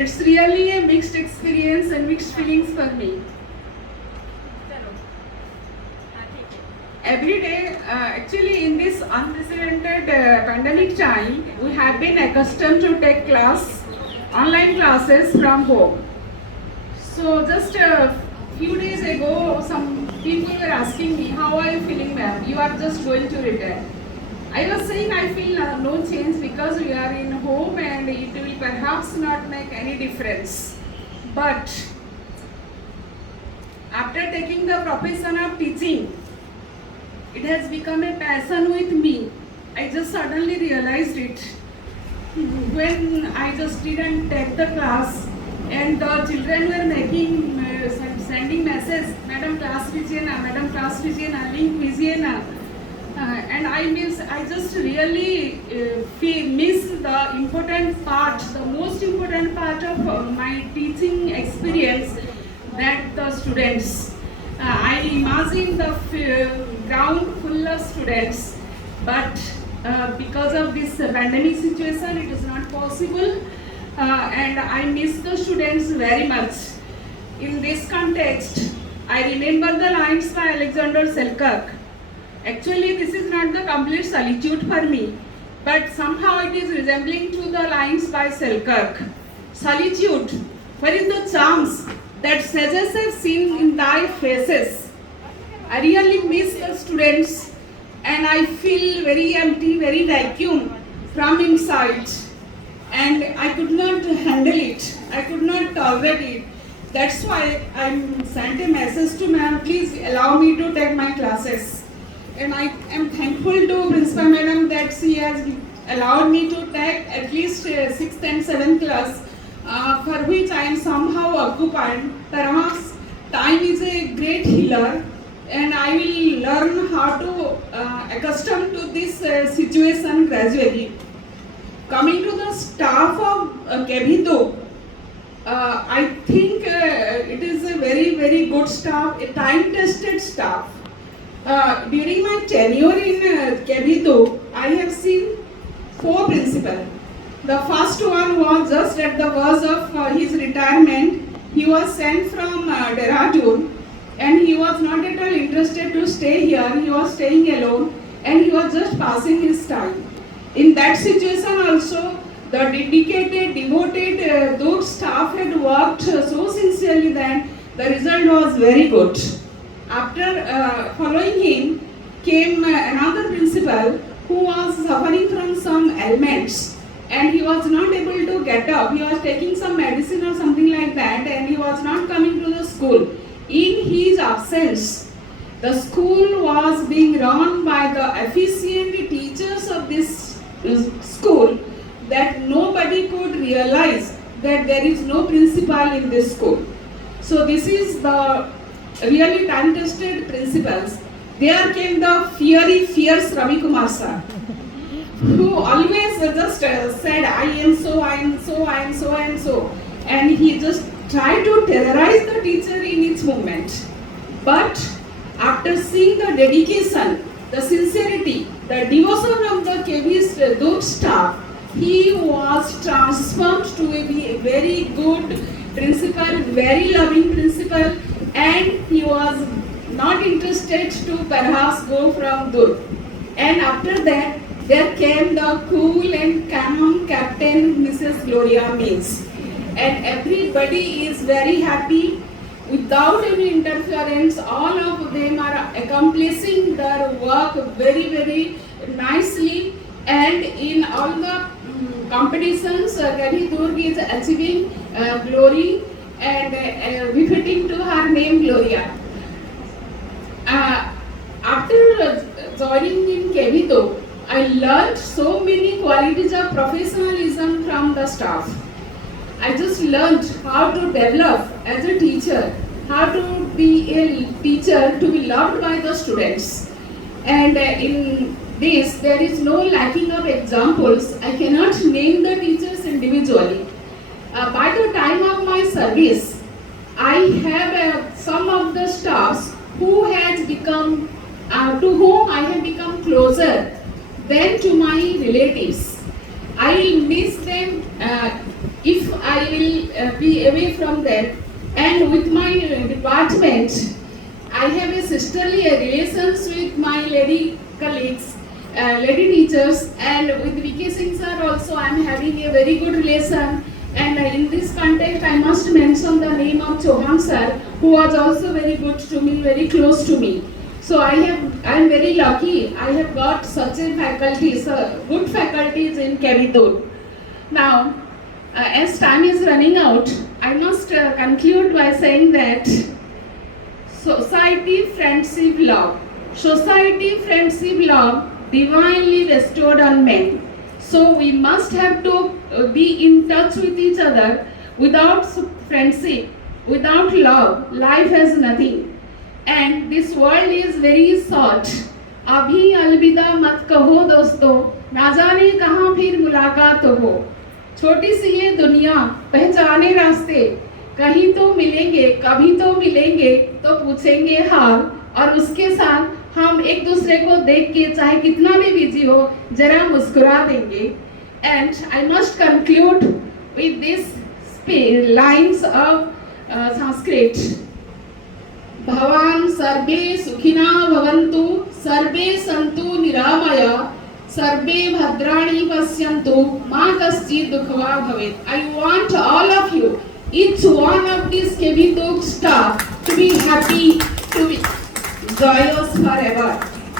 It's really a mixed experience and mixed feelings for me. Every day, actually in this unprecedented pandemic time, we have been accustomed to take online classes from home. So just a few days ago, some people were asking me, how are you feeling, ma'am? You are just going to retire. I was saying I feel no change because we are in home and it will perhaps not make any difference. But after taking the profession of teaching, it has become a passion with me. I just suddenly realized it when I just didn't take the class and the children were making sending messages, Madam class कीजिए ना, Madam class कीजिए ना, link कीजिए ना, and I just really miss the important part, the most important part of my teaching experience, that the students. I imagine the ground full of students, but because of this pandemic situation, it is not possible, and I miss the students very much. In this context, I remember the lines by Alexander Selkirk. Actually, this is not the complete solitude for me, but somehow it is resembling to the lines by Selkirk. Solitude, where is the charms that sages have seen in thy faces? I really miss the students and I feel very empty, very vacuum from inside. And I could not handle it. I could not tolerate it. That's why I sent a message to ma'am, please allow me to take my classes. And I am thankful to Principal Madam that she has allowed me to take at least 6th and 7th class, for which I am somehow occupied. Perhaps time is a great healer, and I will learn how to accustom to this situation gradually. Coming to the staff of KV2, I think it is a very, very good staff, a time-tested staff. During my tenure in KV2, I have seen 4 principals. The first one was just at the verge of his retirement. He was sent from Dehradun, and he was not at all interested to stay here. He was staying alone and he was just passing his time. In that situation also, the dedicated, devoted Durg staff had worked so sincerely that the result was very good. After following him came another principal who was suffering from some ailments and he was not able to get up. He was taking some medicine or something like that and he was not coming to the school. In his absence, the school was being run by the efficient teachers of this school that nobody could realize that there is no principal in this school. So this is the really time-tested principals. There came the fierce Ravi Kumar sir, who always just said, I am so, I am so, I am so, I am so. And he just tried to terrorize the teacher in each moment. But after seeing the dedication, the sincerity, the devotion of the KV's Durg staff, he was transformed to a very good principal, very loving principal, and he was not interested to perhaps go from Durg. And after that, there came the cool and calm captain, Mrs. Gloria Mills. And everybody is very happy. Without any interference, all of them are accomplishing their work very, very nicely. And in all the competitions, KV Durg is achieving glory and befitting to her name, Gloria. After joining in KV Durg, I learned so many qualities of professionalism from the staff. I just learned how to develop as a teacher, how to be a teacher to be loved by the students. And in this, there is no lacking of examples. I cannot name the teachers individually. By the time of my service, I have some of the staffs who has become, to whom I have become closer than to my relatives. I will miss them if I will be away from that. And with my department, I have a sisterly relations with my lady colleagues, lady teachers, and with VK Singh sir also I am having a very good relation. And in this context, I must mention the name of Chauhan sir, who was also very good to me, very close to me. So I am very lucky. I have got such a faculty, good faculties in Kevidur. Now, as time is running out, I must conclude by saying that society, friendship, love. Society, friendship, love, divinely bestowed on men. So we must have to be in touch with each other. Without friendship, without love, life has nothing. And this world is very short. अभी अलविदा मत कहो दोस्तों, ना जाने कहाँ फिर मुलाकात हो. छोटी सी ये दुनिया, पहचाने रास्ते, कहीं तो मिलेंगे, कभी तो मिलेंगे, तो पूछेंगे हाल. और उसके साथ हम एक दूसरे को देख के चाहे कितना भी बिजी हो, जरा मुस्कुरा देंगे. And I must conclude with these lines of Sanskrit. भवान सर्वे सुखिना भवन्तु, सर्वे सन्तु निरामय, सर्वे भद्राणि पश्यन्तु, मा कश्चित् दुःखभाग् भवेत्. I want all of you, each one of these Kevidur staff, to be happy, to be joyous forever.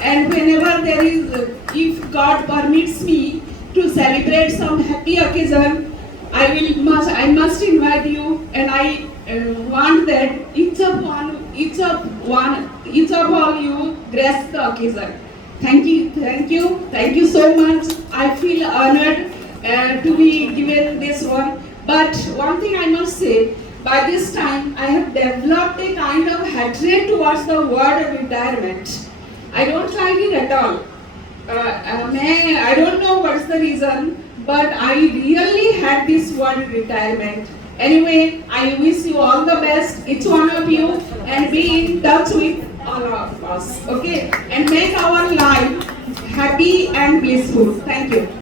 And whenever there is, if God permits me to celebrate some happy occasion, I must invite you, and I want that each of all you grace the occasion. Thank you so much. I feel honored to be given this one. But one thing I must say, by this time I have developed a kind of hatred towards the word retirement. I don't like it at all. I don't know what's the reason, but I really had this word retirement. Anyway, I wish you all the best, each one of you, and be in touch with all of us, okay? And make our life happy and blissful. Thank you.